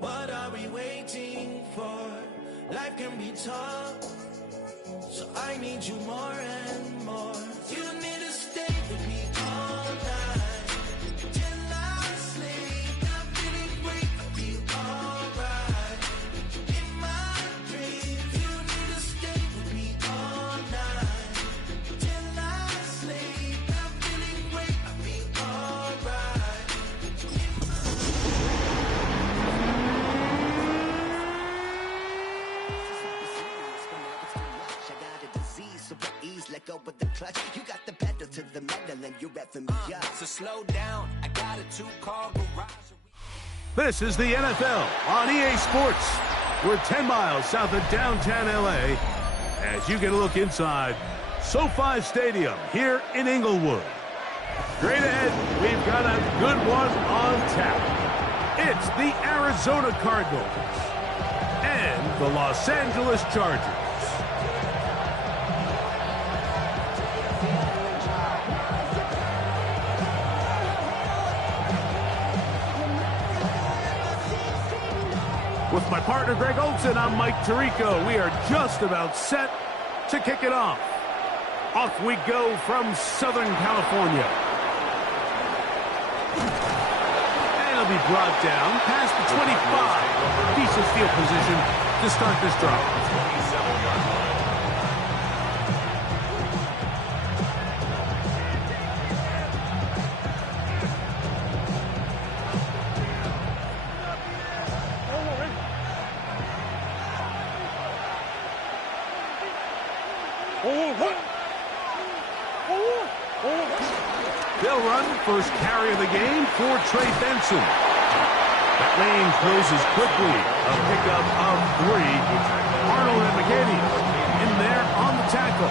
What are we waiting for? Life can be tough, so I need you more and more. You need to stay with me all night till I sleep. I'm feeling great, I'll be alright. In my dreams, you need to stay with me all night till I sleep. I'm feeling great, I'll be alright. Let go with the clutch. You got the pedal to the metal and you're revving me up. So slow down. I got a 2-car garage. This is the NFL on EA Sports. We're 10 miles south of downtown LA as you get a look inside SoFi Stadium here in Inglewood. Straight ahead, we've got a good one on tap. It's the Arizona Cardinals and the Los Angeles Chargers. With my partner, Greg Olson, I'm Mike Tirico. We are just about set to kick it off. Off we go from Southern California. And it'll be brought down past the 25. Decent field position to start this drive. They'll run first carry of the game for Trey Benson. That lane closes quickly. A pickup of 3. Arnold and McKinney in there on the tackle.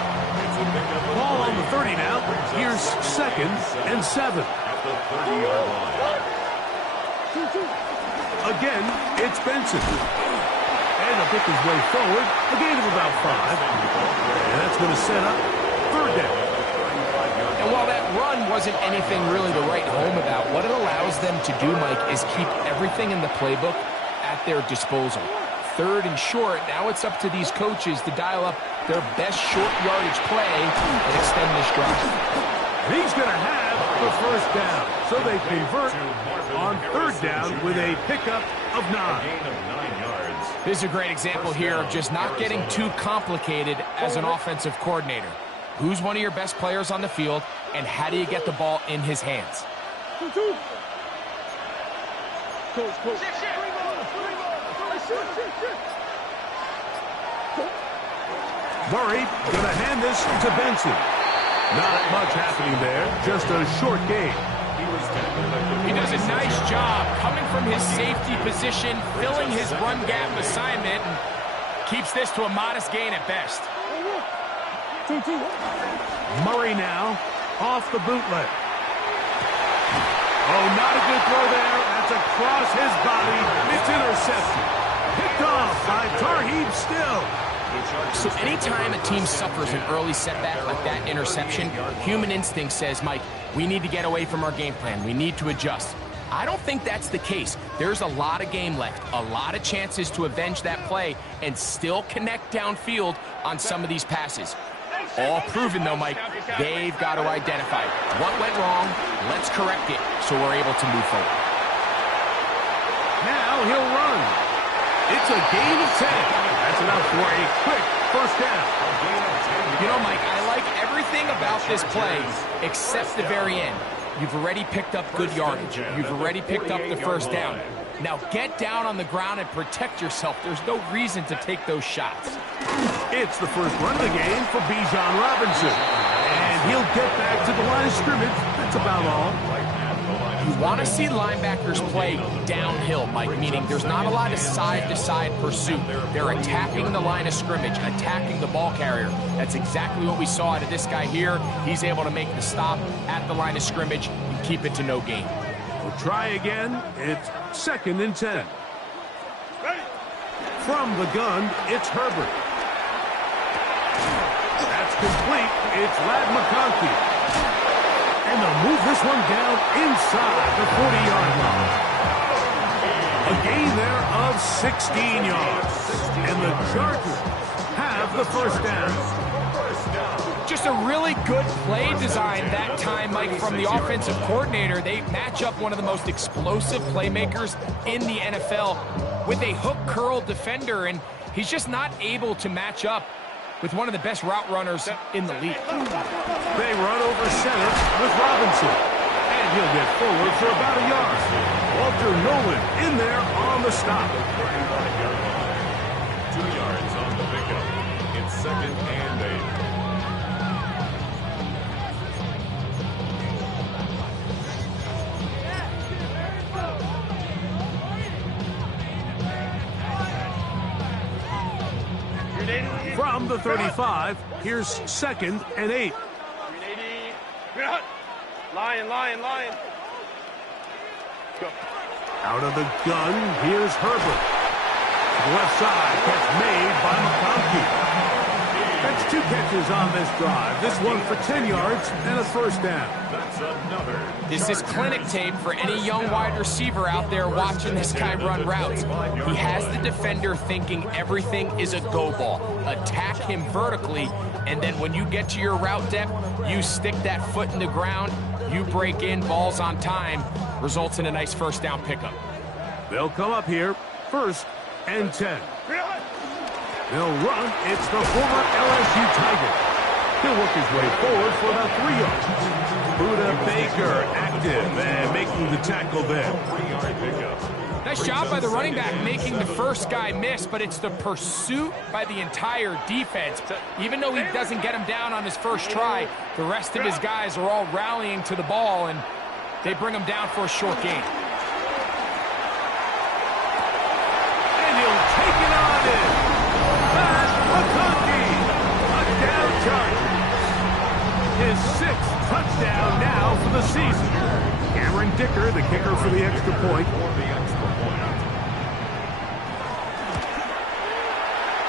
Ball on the 30 now. Here's 2nd and 7. Again, it's Benson. And he'll pick his way forward. A gain of about 5. And that's going to set up 3rd down. And while that run wasn't anything really to write home about, what it allows them to do, Mike, is keep everything in the playbook at their disposal. 3rd and short, now it's up to these coaches to dial up their best short yardage play and extend this drive. And he's going to have the 1st down. So they convert on 3rd down with a pickup of 9. This is a great example here of just not getting too complicated as an offensive coordinator. Who's one of your best players on the field, and how do you get the ball in his hands? Murray going to hand this to Benson. Not much happening there, just a short gain. He does a nice job coming from his safety position, filling his run gap assignment, and keeps this to a modest gain at best. Murray now off the bootleg. Oh, not a good throw there. That's across his body. It's intercepted. Picked off by Tarheeb Still. So anytime a team suffers an early setback like that interception, human instinct says, Mike, we need to get away from our game plan. We need to adjust. I don't think that's the case. There's a lot of game left, a lot of chances to avenge that play and still connect downfield on some of these passes. All proven, though, Mike, they've got to identify what went wrong, let's correct it so we're able to move forward. Now he'll run. It's a gain of 10. That's enough for a quick 1st down. You know, Mike, I like everything about this play except the very end. You've already picked up good yardage. You've already picked up the 1st down. Now get down on the ground and protect yourself. There's no reason to take those shots. It's the 1st run of the game for Bijan Robinson. And he'll get back to the line of scrimmage. That's about all. You want to see linebackers play downhill, Mike, meaning there's not a lot of side-to-side pursuit. They're attacking the line of scrimmage, attacking the ball carrier. That's exactly what we saw out of this guy here. He's able to make the stop at the line of scrimmage and keep it to no gain. We'll try again. It's 2nd and 10. From the gun, it's Herbert. That's complete. It's Ladd McConkey. And they'll move this one down inside the 40-yard line. A gain there of 16 yards. And the Chargers have the first down. Just a really good play design that time, Mike, from the offensive coordinator. They match up one of the most explosive playmakers in the NFL with a hook curl defender, and he's just not able to match up with one of the best route runners in the league. They run over center with Robinson. And he'll get forward for about a yard. Walter Nolan in there on the stop. 2 yards on the pickup. It's 2nd and 8. From the 35, here's 2nd and 8. Lion. Go. Out of the gun, here's Herbert. To the left side, catch made by McConkey. That's 2 catches on this drive. This one for 10 yards and a first down. That's another. This is clinic tape for any young wide receiver out there watching this guy run routes. He has the defender thinking everything is a go ball. Attack him vertically, and then when you get to your route depth, you stick that foot in the ground, you break in, balls on time, results in a nice first down pickup. They'll come up here, 1st and 10. They'll run. It's the former LSU Tiger. He'll work his way forward for about 3 yards. Buda Baker active and making the tackle there. 3-yard pickup. Nice job by the running back making the first guy miss, but it's the pursuit by the entire defense. Even though he doesn't get him down on his first try, the rest of his guys are all rallying to the ball, and they bring him down for a short gain. And he'll take it on in. That's McConkey. Touchdown Chargers. His 6th touchdown now for the season. Cameron Dicker, the kicker for the extra point.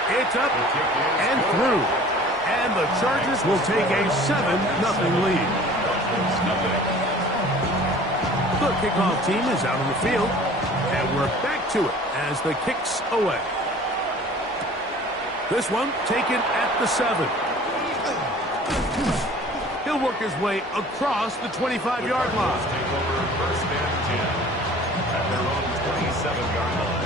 It's up and through. And the Chargers will take a 7-0 lead. The kickoff team is out on the field. And we're back to it as the kick's away. This one taken at the 7. He'll work his way across the 25-yard line. Take over 1st and 10 at their own 27-yard line.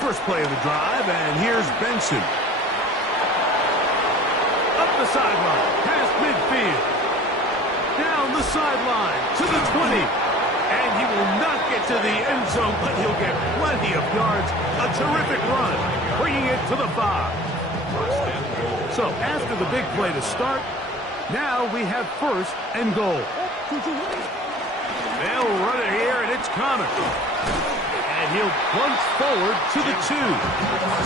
First play of the drive, and here's Benson. Up the sideline, past midfield. Down the sideline to the 20. And he will not get to the end zone, but he'll get plenty of yards. A terrific run, bringing it to the 5. So after the big play to start, now we have 1st and goal. They'll run it here, and it's Connor. And he'll plunge forward to the 2,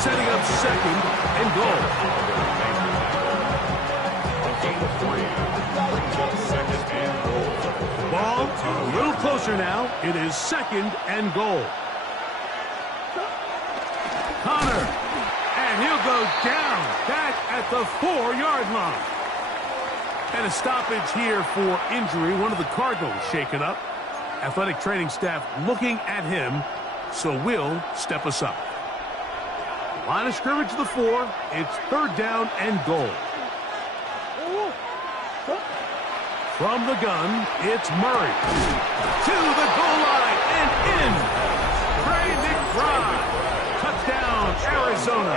setting up 2nd and goal. Ball a little closer now. It is 2nd and goal. Connor, and he'll go down back at the 4-yard line. And a stoppage here for injury. One of the Cardinals shaken up. Athletic training staff looking at him, so will step us up. Line of scrimmage to the 4. It's 3rd down and goal. From the gun, it's Murray. To the goal line and in. Trey McBride. Touchdown, Arizona.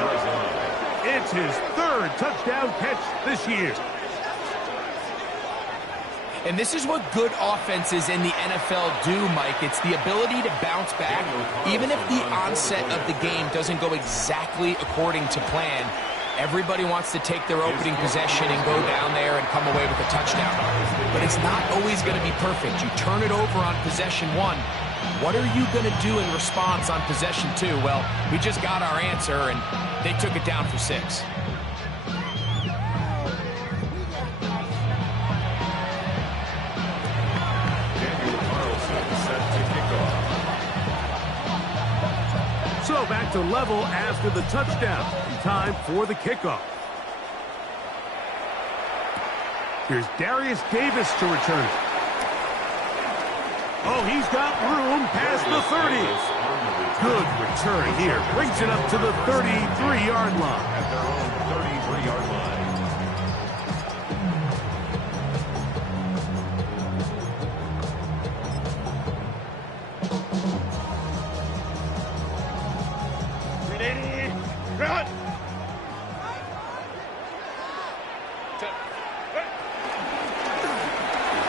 It's his 3rd touchdown catch this year. And this is what good offenses in the NFL do, Mike. It's the ability to bounce back. Even if the onset of the game doesn't go exactly according to plan, everybody wants to take their opening possession and go down there and come away with a touchdown. But it's not always going to be perfect. You turn it over on possession 1. What are you going to do in response on possession 2? Well, we just got our answer, and they took it down for 6. So back to level after the touchdown. Time for the kickoff. Here's Darius Davis to return it. Oh, he's got room past the 30. Good return here. Brings it up to the 33-yard line. At their own 33-yard line.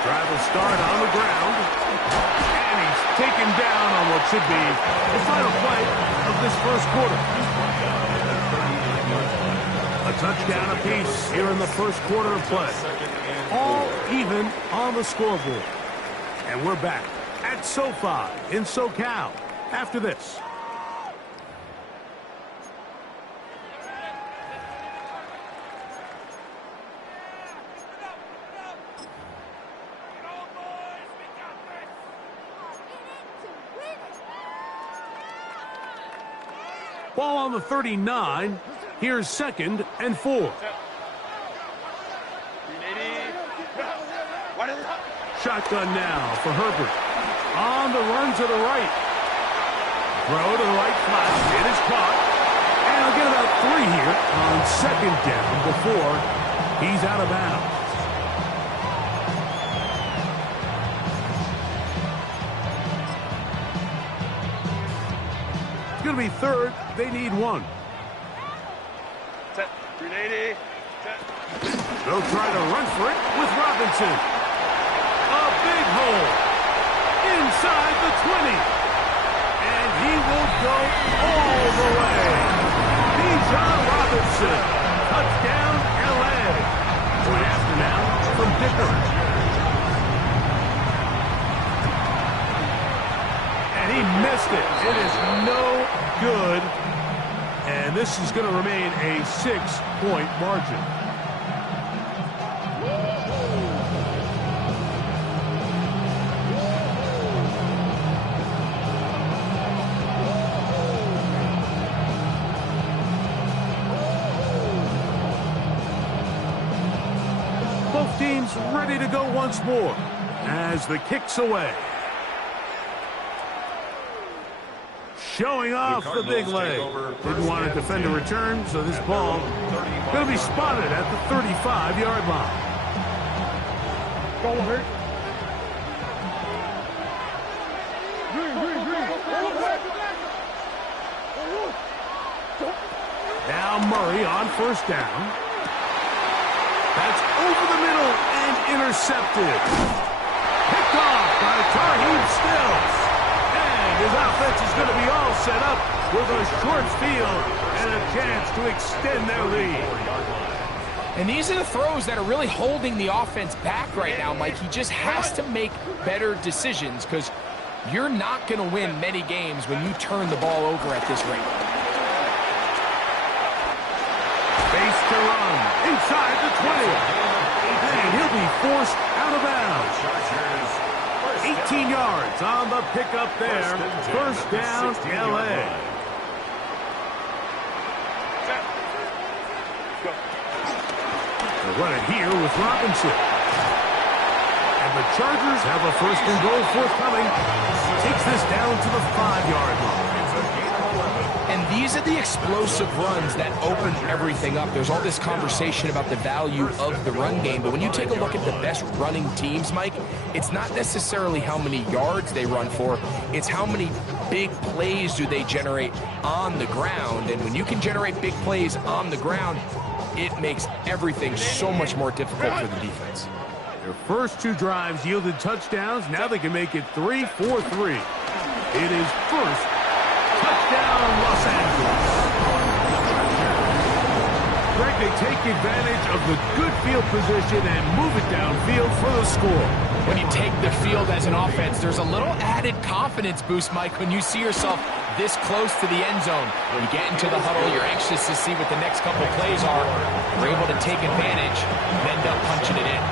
Drive will start on the ground. And he's taken down on what should be the final play of this first quarter. A touchdown apiece here in the first quarter of play. All even on the scoreboard. And we're back at SoFi in SoCal after this. Ball on the 39. Here's 2nd and 4. Shotgun now for Herbert. On the run to the right. Throw to the right flat. It is caught. And he'll get about 3 here on 2nd down before he's out of bounds. It's going to be 3rd. They need 1. Set. 380. Set. They'll try to run for it with Robinson. A big hole inside the 20. And he will go all the way. Bijan Robinson. Touchdown, L.A. Point after now from Dicker. And he missed it. It is no good. And this is going to remain a 6-point margin. Both teams ready to go once more as the kick's away. Showing off the big leg. Didn't want to defend a return, so this ball going to be spotted at the 35-yard line. Ball hurt. Now Murray on 1st down. That's over the middle and intercepted. Picked off by Tarheem Stills. His offense is going to be all set up with a short field and a chance to extend their lead. And these are the throws that are really holding the offense back right now, Mike. He just has to make better decisions because you're not going to win many games when you turn the ball over at this rate. Face to run inside the 20. And he'll be forced out of bounds. 18 yards on the pickup there. 1st down, L.A. They'll run it here with Robinson. And the Chargers have a 1st and goal forthcoming. Takes this down to the 5-yard line. And these are the explosive runs that open everything up. There's all this conversation about the value of the run game, but when you take a look at the best running teams, Mike, it's not necessarily how many yards they run for, it's how many big plays do they generate on the ground. And when you can generate big plays on the ground, it makes everything so much more difficult for the defense. Their first 2 drives yielded touchdowns. Now they can make it 3-4-3. It is 1st. Touchdown, Los Angeles. Greg, they take advantage of the good field position and move it downfield for the score. When you take the field as an offense, there's a little added confidence boost, Mike, when you see yourself this close to the end zone. When you get into the huddle, you're anxious to see what the next couple plays are. You're able to take advantage and end up punching it in.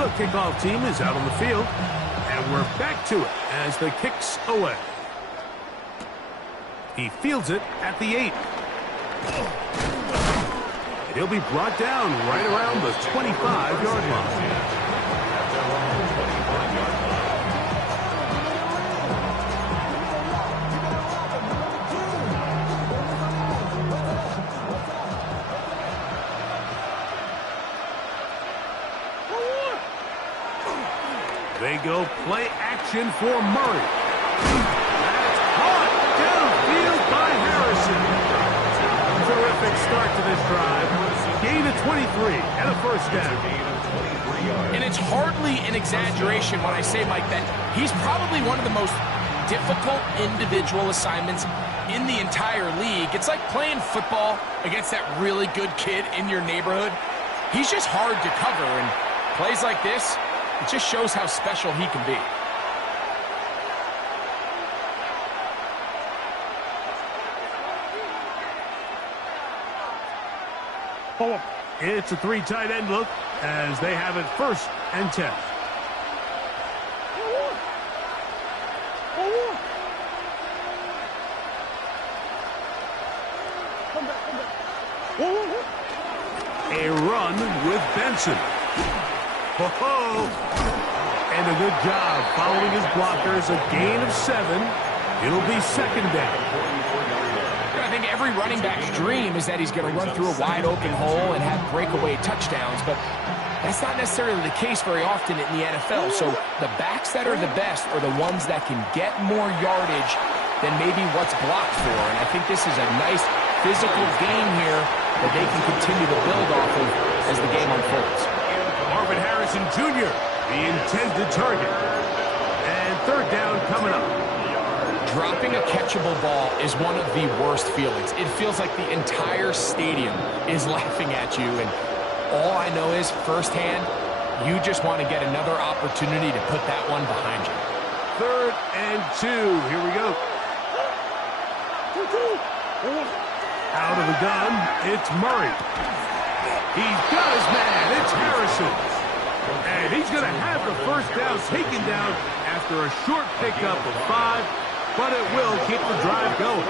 The kickoff team is out on the field, and we're back to it as the kick's away. He fields it at the 8. And he'll be brought down right around the 25-yard line. They go play action for Murray. That's caught downfield by Harrison. Terrific start to this drive. Gain of 23 and a first down. And it's hardly an exaggeration when I say, Mike, that he's probably one of the most difficult individual assignments in the entire league. It's like playing football against that really good kid in your neighborhood. He's just hard to cover, and plays like this, it just shows how special he can be. It's a three tight end look as they have it 1st and 10. A run with Benson. And a good job following his blockers. A gain of 7. It'll be 2nd down. I think every running back's dream is that he's going to run through a wide open hole and have breakaway touchdowns, but that's not necessarily the case very often in the NFL. So the backs that are the best are the ones that can get more yardage than maybe what's blocked for. And I think this is a nice physical game here that they can continue to build off of as the game unfolds. Marvin Harrison Jr., the intended target. And 3rd down coming up. Dropping a catchable ball is one of the worst feelings. It feels like the entire stadium is laughing at you, and all I know is firsthand, you just want to get another opportunity to put that one behind you. 3rd and 2. Here we go. Out of the gun, it's Murray. He's got his man. It's Harrison. And he's going to have the 1st down taken down after a short pickup of 5, but it will keep the drive going.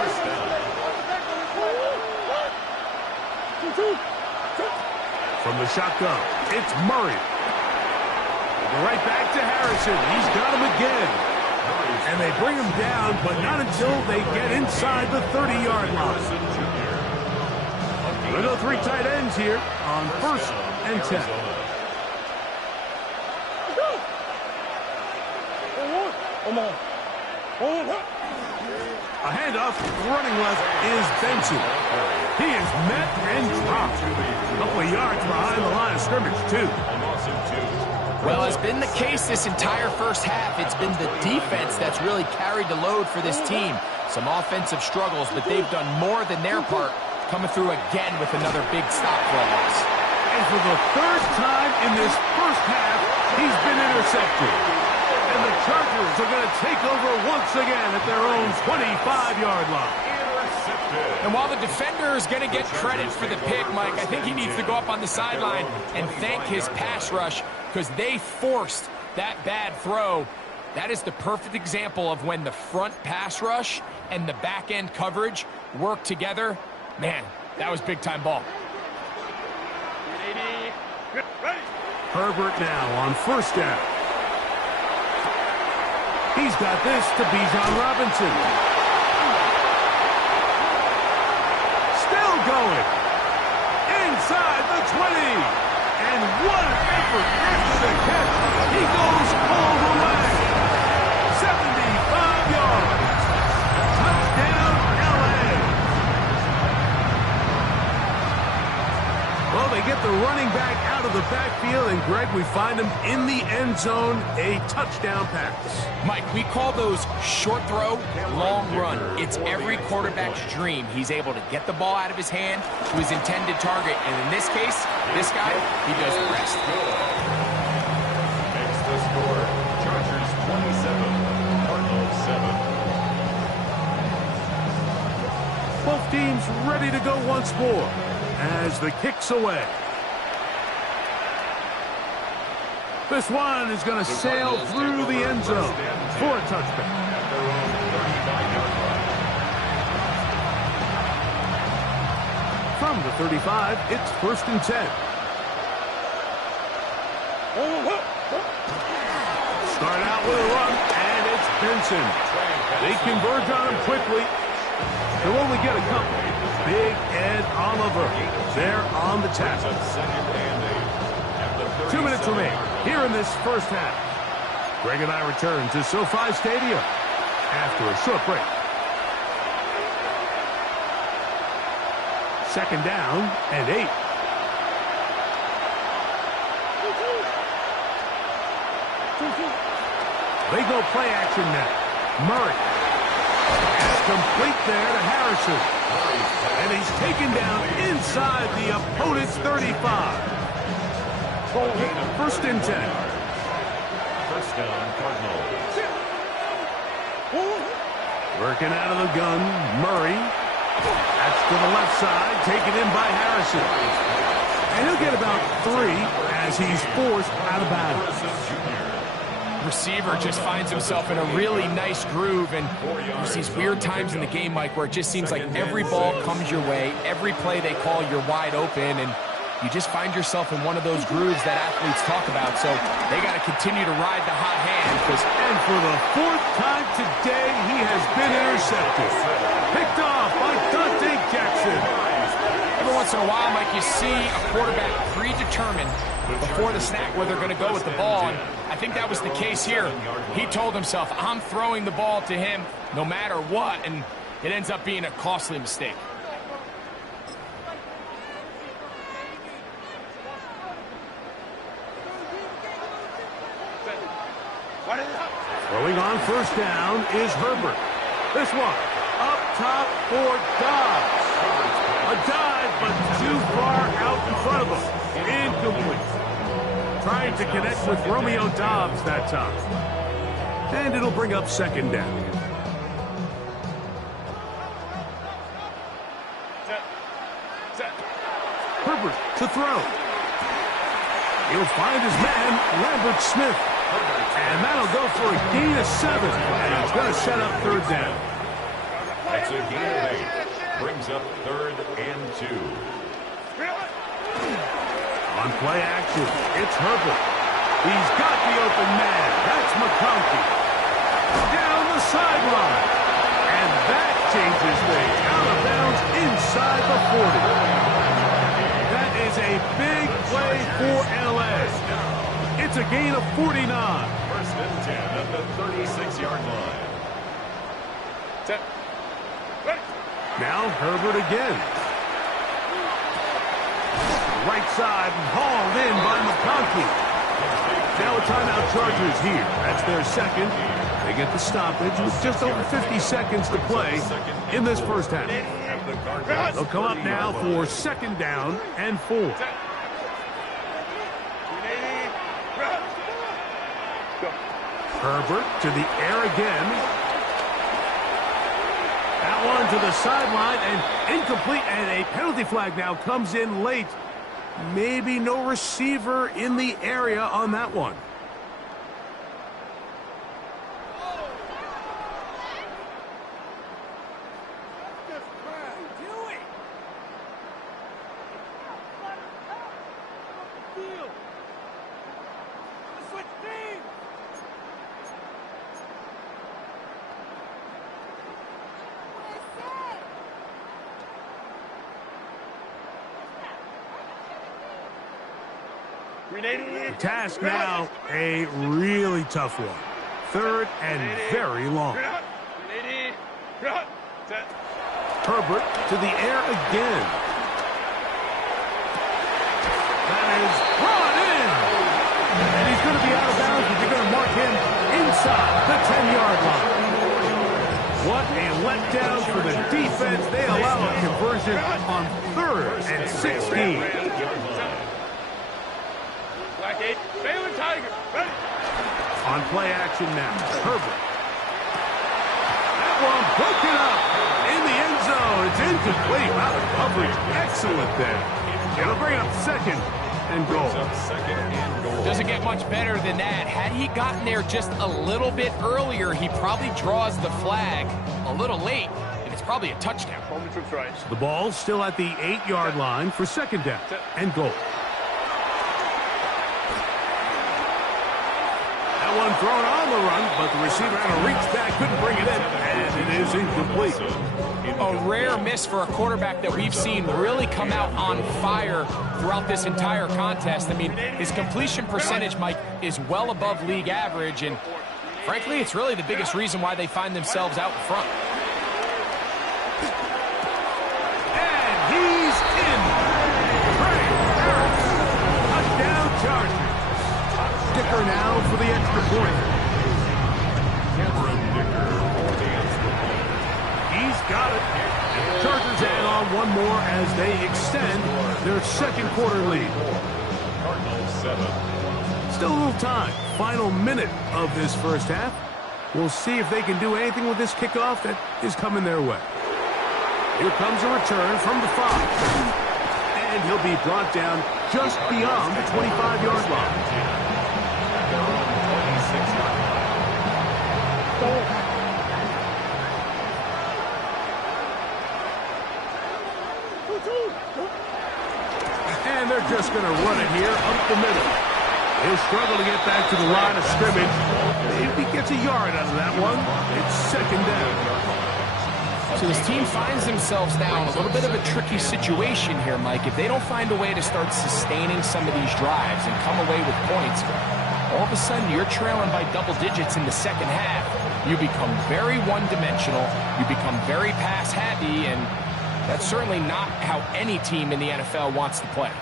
From the shotgun, it's Murray. Right back to Harrison. He's got him again. And they bring him down, but not until they get inside the 30-yard line. We'll go 3 tight ends here on 1st and 10. A handoff, running left is Benson. He is met and dropped. A couple of yards behind the line of scrimmage, too. Well, as been the case this entire first half, it's been the defense that's really carried the load for this team. Some offensive struggles, but they've done more than their part, coming through again with another big stop for a loss. And for the 3rd time in this first half, he's been intercepted. And the Chargers are going to take over once again at their own 25-yard line. And while the defender is going to get credit for the pick, Mike, I think he needs to go up on the sideline and thank his pass rush because they forced that bad throw. That is the perfect example of when the front pass rush and the back-end coverage work together. Man, that was big-time ball. Herbert now on 1st down. He's got this to Bijan Robinson. Still going. Inside the 20. And what an effort after the catch. He goes all the way. 75 yards. Touchdown, L.A. Well, they get the running back out of the backfield, and Greg, we find him in the end zone, a touchdown pass. Mike, we call those short throw, long run. It's every quarterback's dream. He's able to get the ball out of his hand to his intended target, and in this case, this guy, he does the rest. Makes the score, Chargers 27, Cardinals 7. Both teams ready to go once more as the kick's away. This one is going to sail through the end zone for a touchdown. From the 35, it's 1st and 10. Start out with a run, and it's Benson. They converge on him quickly. He'll only get a couple. Big Ed Oliver there on the tackle. 2 minutes remain here in this first half. Greg and I return to SoFi Stadium after a short break. 2nd down and 8. They go play action now. Murray. It's complete there to Harrison. And he's taken down inside the opponent's 35. 1st and 10. First down, Cardinals. Working out of the gun, Murray. That's to the left side, taken in by Harrison. And he'll get about 3 as he's forced out of bounds. Receiver just finds himself in a really nice groove, and there's these weird times in the game, Mike, where it just seems like every ball comes your way, every play they call, you're wide open, and you just find yourself in one of those grooves that athletes talk about. So they got to continue to ride the hot hand. And for the 4th time today, he has been intercepted. Picked off by Dante Jackson. Every once in a while, Mike, you see a quarterback predetermined before the snap where they're going to go with the ball. And I think that was the case here. He told himself, I'm throwing the ball to him no matter what, and it ends up being a costly mistake. Throwing on 1st down is Herbert. This one up top for Dobbs. A dive, but too far out in front of him. Incomplete. Trying to connect with Romeo Dobbs that time. And it'll bring up 2nd down. Herbert to throw. He'll find his man, Lambert Smith. And that'll go for a gain of 7. And it's going to set up 3rd down. That's a gain of 8. Brings up 3rd and 2. On play action, it's Herbert. He's got the open man. That's McConkey. Down the sideline. And that changes things. Out of bounds inside the 40. That is a big play for LA. It's a gain of 49. 1st and 10 at the 36-yard line. Now Herbert again. Right side, hauled in by McConkey. Now a timeout Chargers here. That's their 2nd. They get the stoppage with just over 50 seconds to play in this first half. They'll come up now for 2nd down and 4. Herbert to the air again. That one to the sideline and incomplete, and a penalty flag now comes in late. Maybe no receiver in the area on that one. The task now, a really tough one. 3rd and very long. Herbert to the air again. That is brought in. And he's going to be out of bounds, but you're going to mark him inside the 10-yard line. What a letdown for the defense. They allow a conversion on 3rd and 16. On play action now, Herbert. That one broken up in the end zone. It's incomplete. Wow, the coverage excellent there. It'll bring up 2nd and goal. Doesn't get much better than that. Had he gotten there just a little bit earlier, he probably draws the flag a little late. And it's probably a touchdown. M26 right. The ball's still at the 8-yard line for second down and goal. That one thrown on the run, but the receiver had to reach back, couldn't bring it in, and it is incomplete. A rare miss for a quarterback that we've seen really come out on fire throughout this entire contest. I mean, his completion percentage, Mike, is well above league average, and frankly, it's really the biggest reason why they find themselves out in front. And he's in. Trey Harris, touchdown Chargers. Dicker now for the extra point. Cameron Dicker for the extra point. He's got it. Chargers add on one more as they extend their second quarter lead. Cardinals 7. Still a little time. Final minute of this first half. We'll see if they can do anything with this kickoff that is coming their way. Here comes a return from the 5. And he'll be brought down just beyond the 25-yard line. And they're just going to run it here up the middle. He'll struggle to get back to the line of scrimmage. If he gets a yard out of that one, it's second down. So this team finds themselves now in a little bit of a tricky situation here, Mike. If they don't find a way to start sustaining some of these drives and come away with points, all of a sudden you're trailing by double digits in the second half. You become very one-dimensional. You become very pass-happy, and that's certainly not how any team in the NFL wants to play.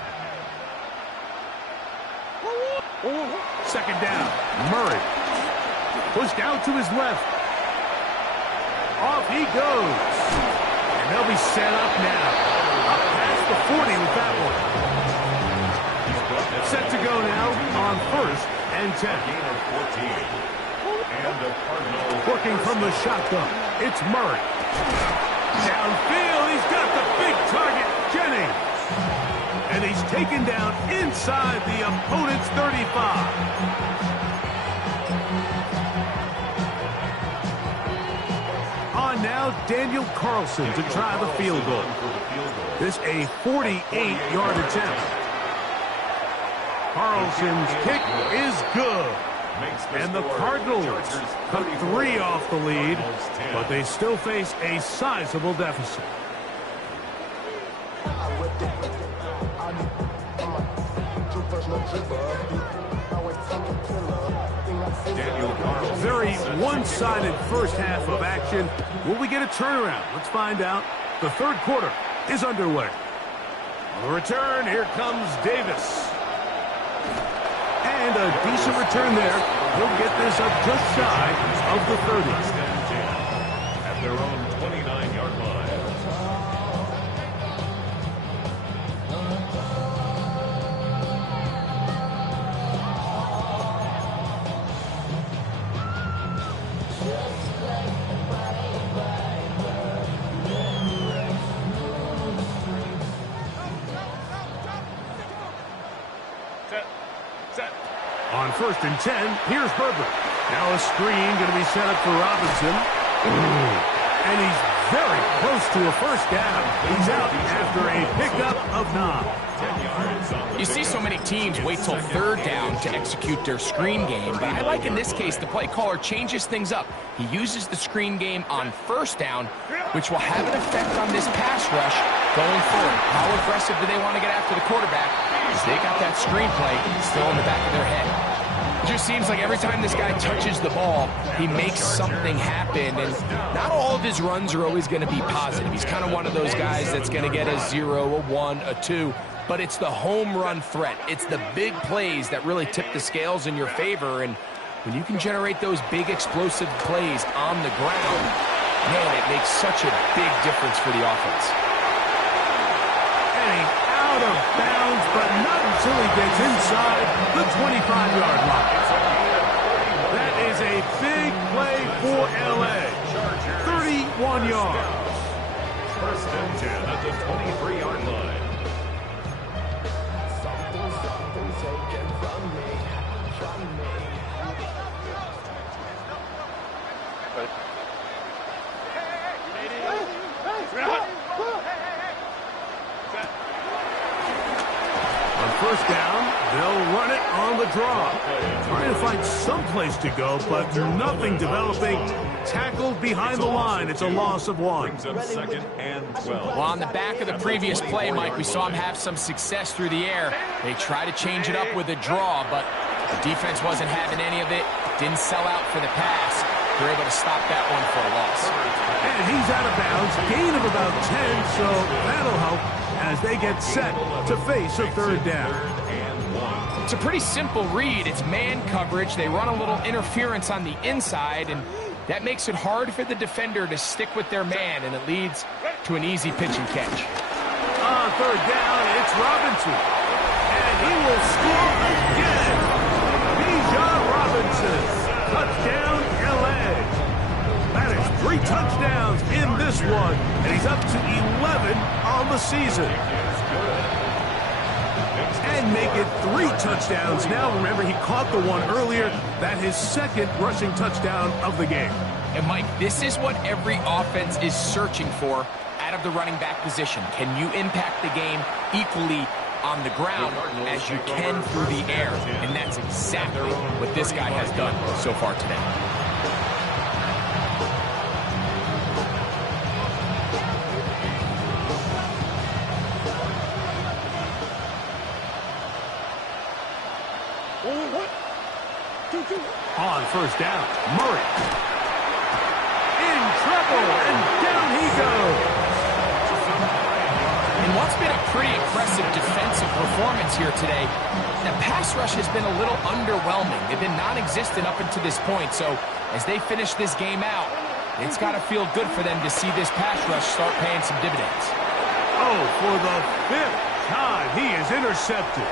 Second down. Murray. Pushed out to his left. Off he goes. And they'll be set up now. Up past the 40 with that one. Set to go now on 1st and 10. Gain of 14. And the Cardinals Working from the shotgun. It's Murray. Downfield, he's got the big target, Jennings. And he's taken down inside the opponent's 35. On now, Daniel Carlson to try the field goal. This a 48-yard attempt. Carlson's kick is good. And the Cardinals cut 3 off the lead, but they still face a sizable deficit. Very one-sided first half of action. Will we get a turnaround? Let's find out. The third quarter is underway. On the return, here comes Davis. And a decent return there. He'll get this up just shy of the 30. at their own 29-yard line. On 1st and 10, here's Herbert. Now a screen going to be set up for Robinson. And he's very close to a first down. He's out after a pickup of 9. You see so many teams wait till 3rd down to execute their screen game, but I like in this case the play caller changes things up. He uses the screen game on 1st down, which will have an effect on this pass rush going forward. How aggressive do they want to get after the quarterback? Because they got that screenplay still in the back of their head. It just seems like every time this guy touches the ball, he makes something happen, and not all of his runs are always going to be positive. He's kind of one of those guys that's going to get a 0, a 1, a 2, but it's the home run threat. It's the big plays that really tip the scales in your favor, and when you can generate those big explosive plays on the ground, man, it makes such a big difference for the offense. Out of bounds, but not until he gets inside the 25-yard line. That is a big play for L.A. 31 yards. 1st and 10 at the 23-yard line. Something taken from me. draw. Trying to find some place to go, but nothing developing. Tackled behind the line. It's a loss of 1. Second and 12. Well, on the back of the previous play, Mike, we saw him have some success through the air. They tried to change it up with a draw, but the defense wasn't having any of it. Didn't sell out for the pass. They're able to stop that one for a loss. And he's out of bounds. Gain of about 10, so that'll help as they get set to face a 3rd down. It's a pretty simple read. It's man coverage. They run a little interference on the inside, and that makes it hard for the defender to stick with their man, and it leads to an easy pitch and catch. On 3rd down, it's Robinson. And he will score again. Bijan Robinson. Touchdown, L.A. That is 3 touchdowns in this one, and he's up to 11 on the season. And make it 3 touchdowns now. Remember, he caught the one earlier. That his 2nd rushing touchdown of the game. And, Mike, this is what every offense is searching for out of the running back position. Can you impact the game equally on the ground as you can through the air? And that's exactly what this guy has done so far today. On 1st down, Murray. In trouble, and down he goes. And what's been a pretty impressive defensive performance here today, the pass rush has been a little underwhelming. They've been non-existent up until this point, so as they finish this game out, it's got to feel good for them to see this pass rush start paying some dividends. Oh, for the 5th time, he is intercepted.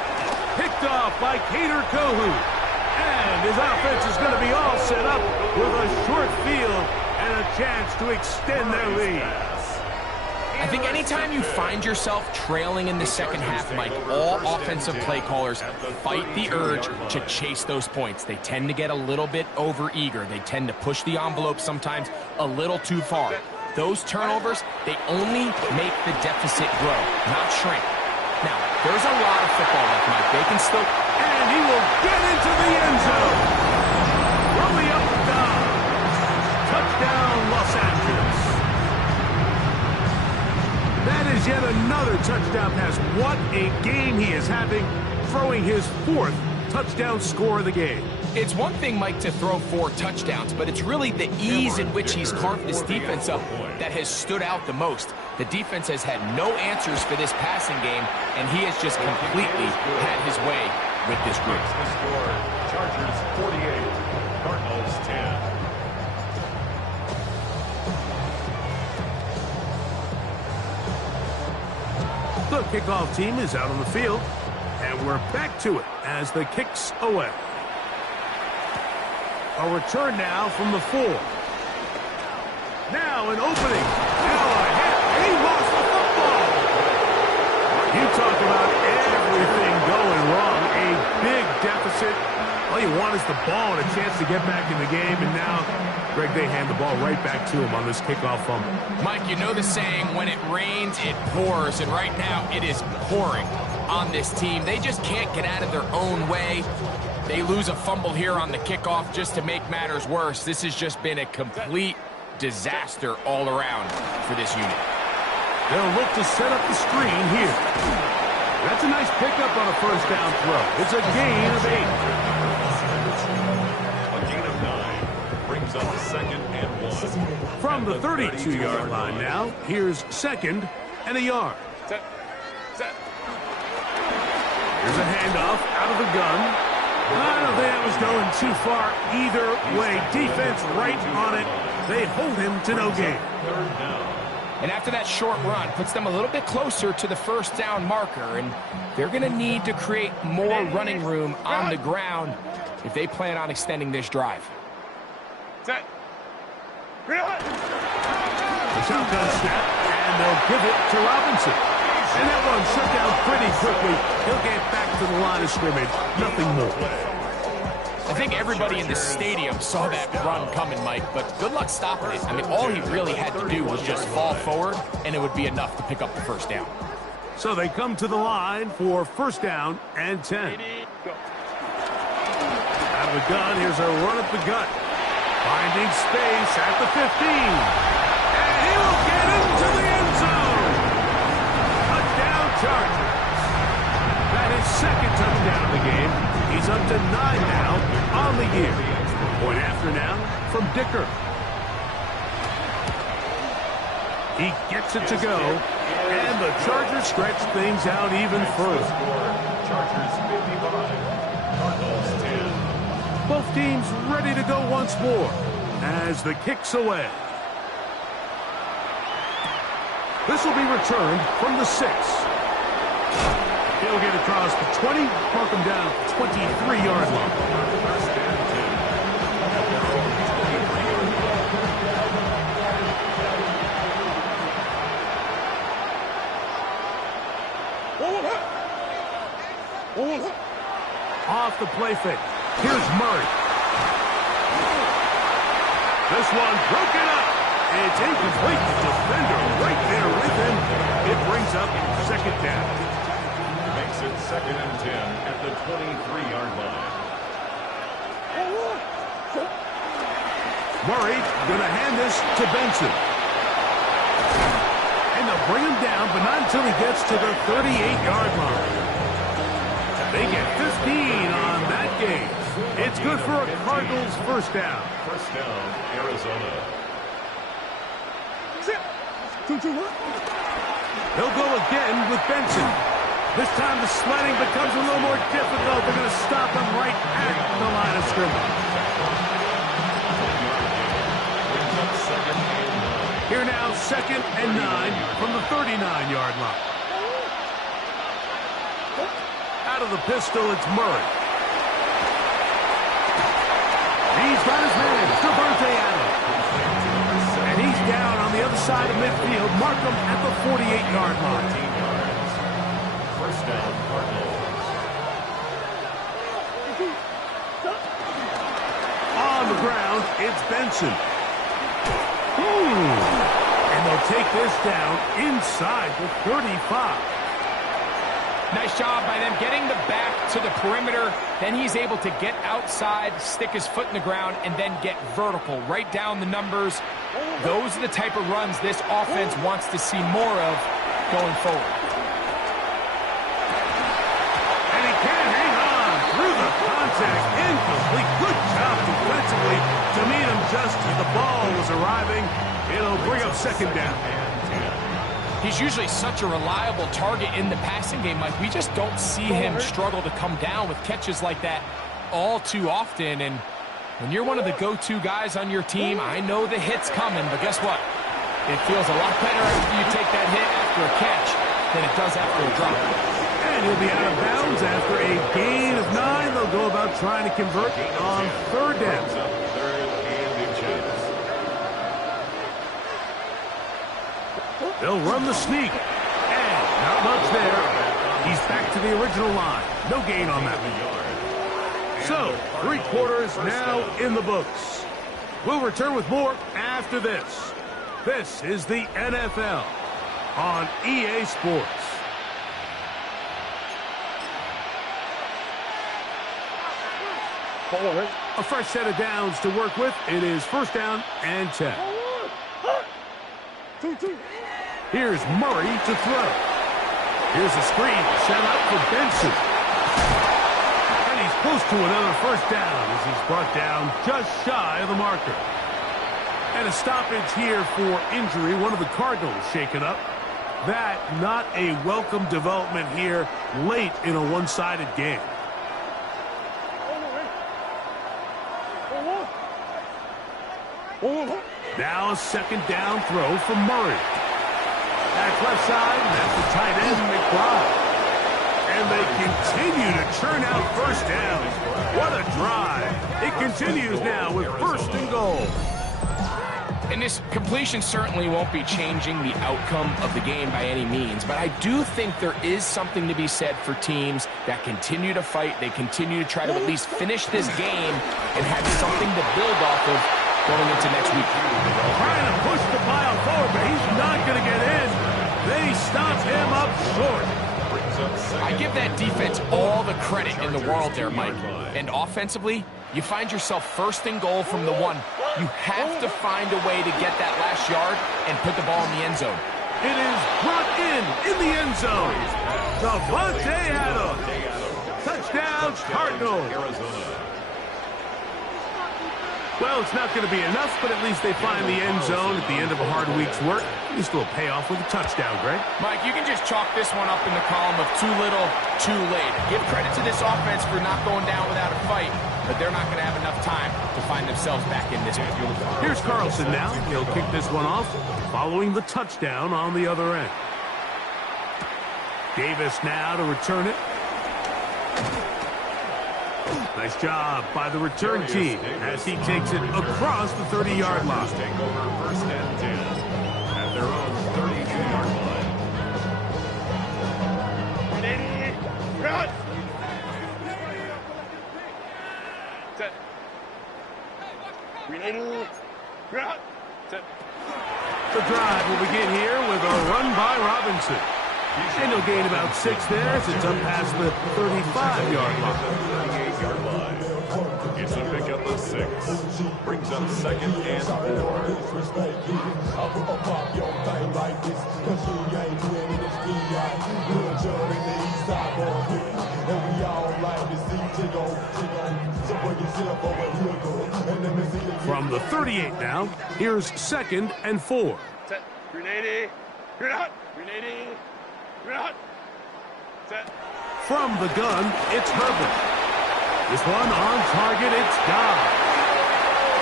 Picked off by Cater Kohu. And his offense is going to be all set up with a short field and a chance to extend their lead. I think anytime you find yourself trailing in the second half, Mike, all offensive play callers fight the urge to chase those points. They tend to get a little bit over-eager. They tend to push the envelope sometimes a little too far. Those turnovers, they only make the deficit grow, not shrink. Now, there's a lot of football left, Mike. They can still... And he will get into the end zone. From the up down. Touchdown, Los Angeles. That is yet another touchdown pass. What a game he is having, throwing his 4th touchdown score of the game. It's one thing, Mike, to throw 4 touchdowns, but it's really the ease in which he's carved this defense up that has stood out the most. The defense has had no answers for this passing game, and he has just completely had his way with this group. The score, Chargers 48, Cardinals 10. The kickoff team is out on the field, and we're back to it as the kick's away. A return now from the 4. Now an opening. Now ahead. He lost the football. You talk about everything going wrong. A big deficit. All you want is the ball and a chance to get back in the game. And now, Greg, they hand the ball right back to him on this kickoff fumble. Mike, you know the saying, when it rains, it pours. And right now, it is pouring on this team. They just can't get out of their own way. They lose a fumble here on the kickoff just to make matters worse. This has just been a complete disaster all around for this unit. They'll look to set up the screen here. That's a nice pickup on a 1st down throw. It's a gain of 8. A gain of 9 brings up the 2nd and 1. From the 32-yard line now, here's 2nd and a yard. Set. Here's a handoff out of the gun. I don't think that was going too far either way. Defense right on it. They hold him to no gain. 3rd down. And after that short run, puts them a little bit closer to the 1st down marker. And they're going to need to create more running room on the ground if they plan on extending this drive. Set. The shotgun snap, and they'll give it to Robinson. And that one shut down pretty quickly. He'll get back to the line of scrimmage. Nothing more. I think everybody in the stadium saw that run coming, Mike, but good luck stopping it. I mean, all he really had to do was just fall forward, and it would be enough to pick up the 1st down. So they come to the line for 1st down and 10. gun. Here's a run at the gut. Finding space at the 15. And he will get into the end zone. Touchdown Chargers. That is second touchdown of the game. He's up to 9 now on the year. Point after now from Dicker. He gets it to go. And the Chargers stretch things out even further. Chargers 55, Cardinals 10. Both teams ready to go once more as the kick's away. This will be returned from the 6. He'll get across the 20, mark him down 23-yard line. First and 10. Off the play fake. Here's Murray. This one broken up. It's incomplete. The defender right there with him. It brings up second down. Makes it second and 10 at the 23-yard line. Murray going to hand this to Benson. And they'll bring him down, but not until he gets to the 38-yard line. They get 15 on that game. It's good for a Cardinals first down. First down, Arizona. He'll go again with Benson. This time the sledding becomes a little more difficult. They're going to stop him right at the line of scrimmage. Here now, second and 9 from the 39-yard line. Out of the pistol, it's Murray. He's got his man, Devontae Adams. And he's down on the other side of midfield. Mark him at the 48-yard line. First down, Cardinals. On the ground, it's Benson. And they'll take this down inside the 35. Nice job by them getting the back to the perimeter. Then he's able to get outside, stick his foot in the ground, and then get vertical. Right down the numbers. Those are the type of runs this offense wants to see more of going forward. And he can't hang on through the contact. Incomplete. Good job defensively to meet him just as the ball was arriving. It'll bring up second down. He's usually such a reliable target in the passing game, Mike. We just don't see him struggle to come down with catches like that all too often. And when you're one of the go-to guys on your team, I know the hit's coming, but guess what? It feels a lot better after you take that hit after a catch than it does after a drop. And he'll be out of bounds after a gain of 9. They'll go about trying to convert on third down. They'll run the sneak. And not much there. He's back to the original line. No gain on that. So, 3 quarters now in the books. We'll return with more after this. This is the NFL on EA Sports. A fresh set of downs to work with. It is first down and 10. Here's Murray to throw. Here's a screen set up for Benson. And he's close to another first down as he's brought down just shy of the marker. And a stoppage here for injury. One of the Cardinals shaken up. That not a welcome development here late in a one-sided game. Now a second down throw from Murray. That's left side, and that's the tight end, McBride. And they continue to churn out first down. What a drive. It continues now with first and goal. And this completion certainly won't be changing the outcome of the game by any means, but I do think there is something to be said for teams that continue to fight. They continue to try to at least finish this game and have something to build off of going into next week. Trying to push the pile forward, but he's not going to get in. They stop him up short. I give that defense all the credit in the world there, Mike. And offensively, You find yourself first and goal from the 1. You have to find a way to get that last yard and put the ball in the end zone. It is brought in the end zone. Davante Adams. Touchdown, Cardinals. Well, it's not going to be enough, but at least they find the end zone at the end of a hard week's work. At least a little payoff with a touchdown, Greg. Mike, you can just chalk this one up in the column of too little, too late. Give credit to this offense for not going down without a fight, but they're not going to have enough time to find themselves back in this one. Here's Carlson now. He'll kick this one off, following the touchdown on the other end. Davis now to return it. Nice job by the return team as he takes it across the 30-yard line. Take over first and 10 at their own 32-yard line. Run! Set. Run! Set. The drive will begin here with a run by Robinson. And he'll gain about 6 there as it's up past the 35-yard line. 38-yard line. It's a pickup of 6. Brings up second and 4. From the 38 now, here's second and 4. Set. Grenade. Grenade. Grenade. Grenade. Set. From the gun, it's Herbert. This one on target, it's gone.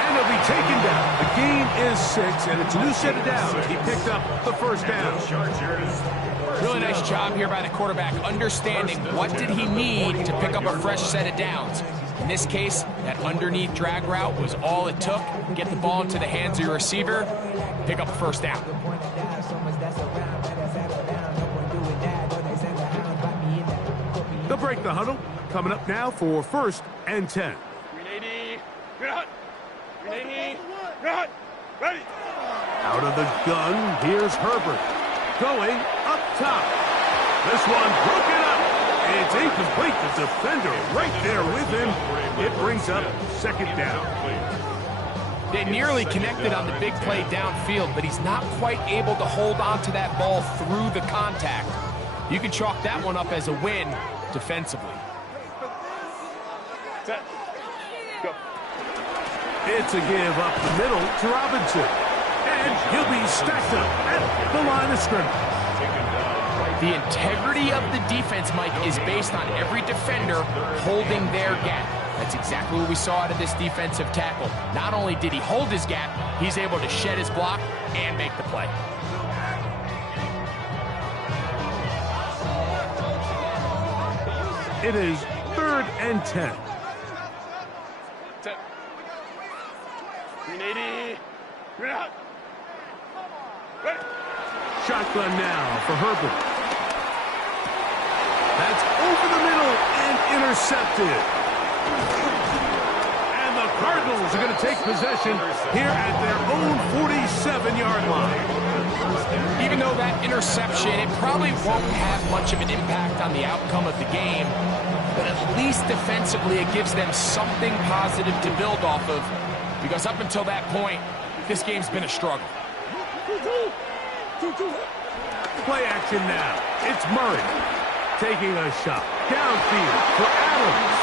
And he'll be taken down. The gain is 6, and it's a new set of downs. He picked up the first down. Really nice job here by the quarterback, understanding what did he need to pick up a fresh set of downs. In this case, that underneath drag route was all it took. Get the ball into the hands of your receiver, pick up a first down. They'll break the huddle. Coming up now for first and 10. Grenade. Grenade. Grenade. Grenade. Ready. Out of the gun, here's Herbert. Going up top. This one broken up. It's incomplete. The defender right there with him. It brings up second down. They nearly connected on the big play downfield, but he's not quite able to hold on to that ball through the contact. You can chalk that one up as a win defensively. Set. Go. It's a give up the middle to Robinson. And he'll be stacked up at the line of scrimmage. The integrity of the defense, Mike, is based on every defender holding their gap. That's exactly what we saw out of this defensive tackle. Not only did he hold his gap, he's able to shed his block and make the play. It is third and 10. Set. Grenade. Grenade. Ready. Shotgun now for Herbert. That's over the middle and intercepted. And the Cardinals are going to take possession here at their own 47-yard line. Even though that interception, it probably won't have much of an impact on the outcome of the game, but at least defensively it gives them something positive to build off of, because up until that point, this game's been a struggle. Play action now. It's Murray taking a shot downfield for Adams.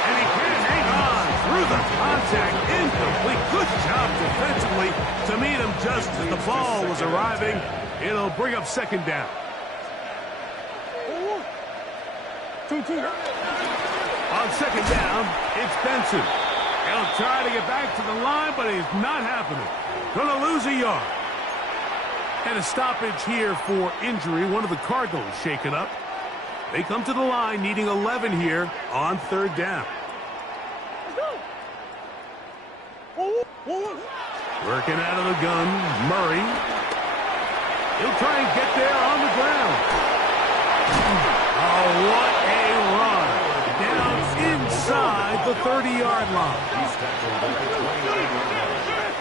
And he can't hang on through the contact. Incomplete. Good job defensively to meet him just as the ball was arriving. It'll bring up second down. On second down, it's Benson. He'll try to get back to the line, but it's not happening. Gonna lose a yard. And a stoppage here for injury. One of the Cardinals shaken up. They come to the line needing 11 here on third down. Working out of the gun, Murray. He'll try and get there on the ground. Oh, what a run. Down inside the 30-yard line. He's tackled at the 29-yard line.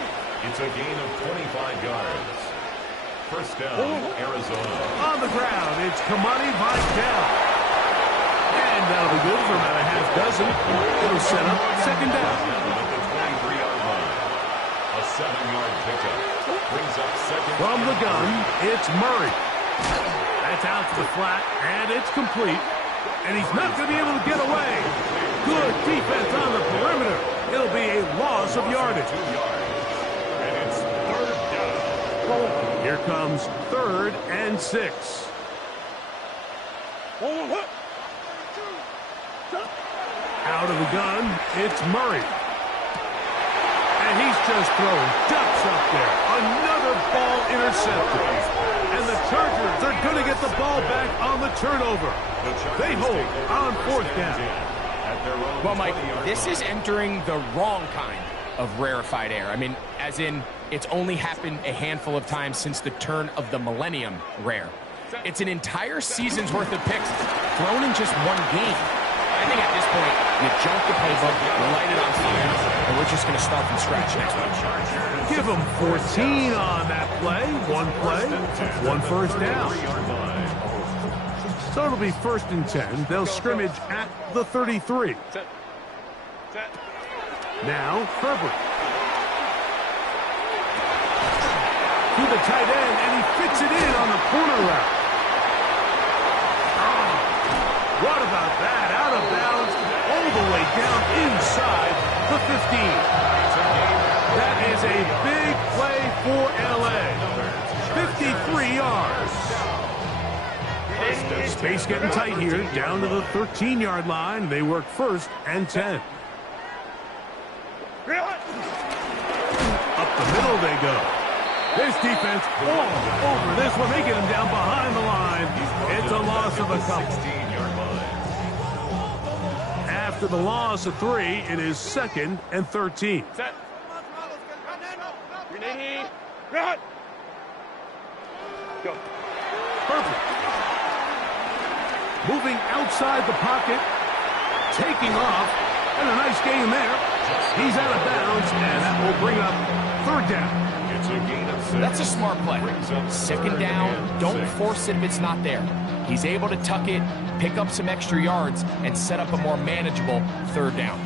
It's a gain of 25 yards. First down, Arizona. On the ground, it's Kamani Vidal. And that'll be good for about a half dozen. It'll set up second down. At the 23-yard line. A 7-yard pickup. Brings up second. From the gun, it's Murray. That's out to the flat, and it's complete. And he's not going to be able to get away. Good defense on the perimeter. It'll be a loss of yardage. 2 yards. And it's third down. Here comes 3rd and 6. Out of the gun, it's Murray. And he's just throwing ducks up there. Another ball intercepted. And the Chargers are going to get the ball back on the turnover. They hold on 4th down. Well, Mike, this is entering the wrong kind of rarefied air. I mean, as in, it's only happened a handful of times since the turn of the millennium rare. It's an entire season's worth of picks thrown in just one game. I think at this point, you jump the playbook, light it on fire, and we're just going to start from scratch next week. Give them 14 on that play. One first down. So it'll be 1st and 10. They'll scrimmage at the 33. Now, Herbert. To the tight end, and he fits it in on the corner route. What about that? Out of bounds, all the way down inside the 15. That is a big play for L.A. 53 yards. Space getting tight here, down to the 13-yard line. They work 1st and 10. Up the middle they go. This defense all over this one. They get him down behind the line. It's a loss of a couple. 16-yard line. After the loss of 3, it is 2nd and 13. Set. Go. Perfect. Moving outside the pocket. Taking off. And a nice game there. He's out of bounds, and that will bring up 3rd down. It's a gain of 6. That's a smart play. 2nd down, don't force it if it's not there. He's able to tuck it, pick up some extra yards, and set up a more manageable 3rd down.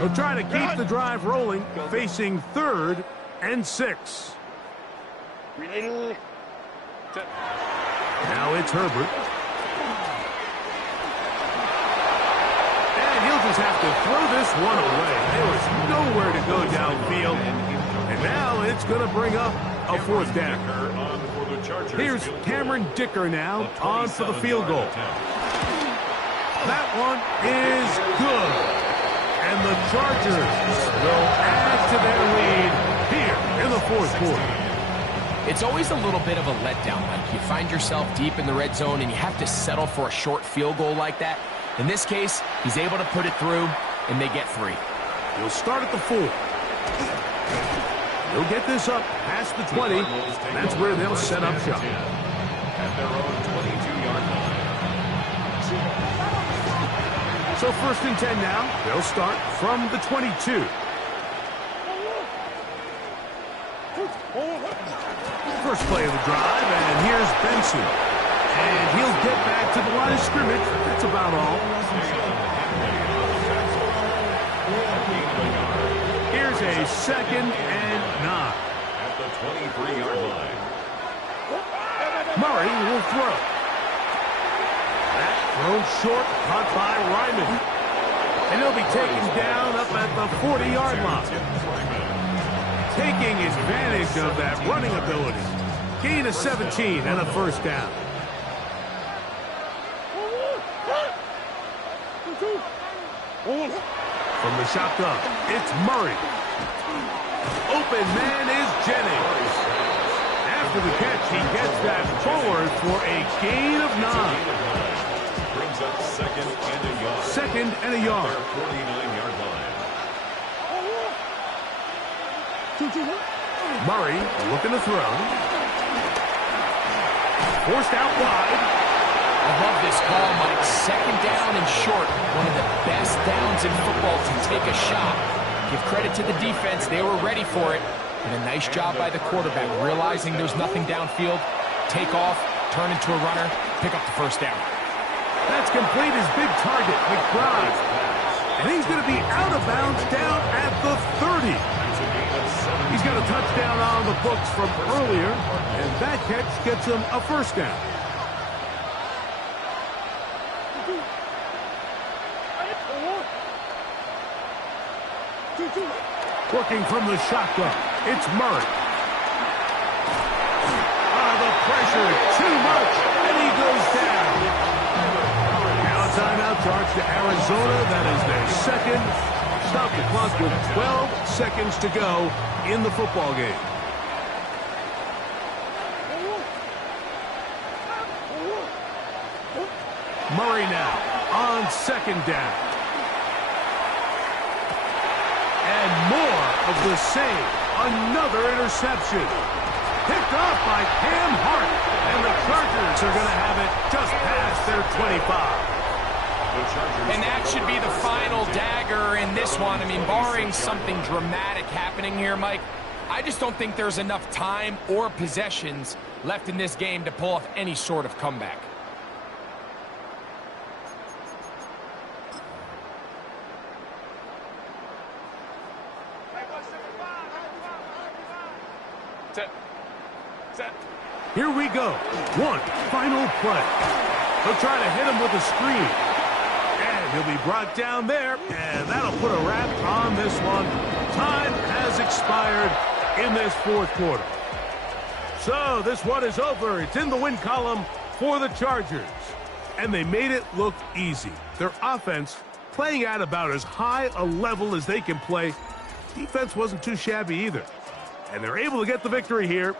They'll try to keep the drive rolling, facing 3rd and 6. Now it's Herbert. And he'll just have to throw this one away. There was nowhere to go downfield. And now it's going to bring up a 4th down. Here's Cameron Dicker now on for the field goal. That one is good. And the Chargers will add to their lead here in the 4th quarter. It's always a little bit of a letdown, Mike. You find yourself deep in the red zone and you have to settle for a short field goal like that. In this case, he's able to put it through, and they get 3. He'll start at the 4. He'll get this up past the 20. That's where they'll set up shop. At their own 22-yard line. So 1st and 10 now. They'll start from the 22. First play of the drive, and here's Benson. And he'll get back to the line of scrimmage. That's about all. Here's a 2nd and 9. At the 23-yard line. Murray will throw. That thrown short, caught by Ryman. And he'll be taken down up at the 40-yard line. Taking advantage of that running ability. Gain of 17 and a 1st down. From the shotgun, it's Murray. Open man is Jennings. After the catch, he gets that forward for a gain of 9. Brings up 2nd and a yard. 2nd and a yard. 49-yard line. Murray looking to throw. Forced out wide. I love this call, Mike. 2nd down and short. One of the best downs in football to take a shot. Give credit to the defense. They were ready for it. And a nice job by the quarterback, realizing there's nothing downfield, take off, turn into a runner, pick up the first down. That's complete his big target, McBride. And he's going to be out of bounds down at the 30. He's got a touchdown on the books from earlier, and that catch gets him a first down. Working from the shotgun, it's Murray. The pressure, too much, and he goes down. Now timeout charge to Arizona. That is their second. Stop the clock with 12 seconds to go in the football game. Murray now on second down. And more of the same. Another interception. Picked off by Cam Hart. And the Chargers are going to have it just past their 25. And that should be the final dagger in this one. I mean, barring something dramatic happening here, Mike, I just don't think there's enough time or possessions left in this game to pull off any sort of comeback. Set. Here we go. One final play. They'll try to hit him with a screen. And he'll be brought down there. And that'll put a wrap on this one. Time has expired in this fourth quarter. So this one is over. It's in the win column for the Chargers. And they made it look easy. Their offense playing at about as high a level as they can play. Defense wasn't too shabby either. And they're able to get the victory here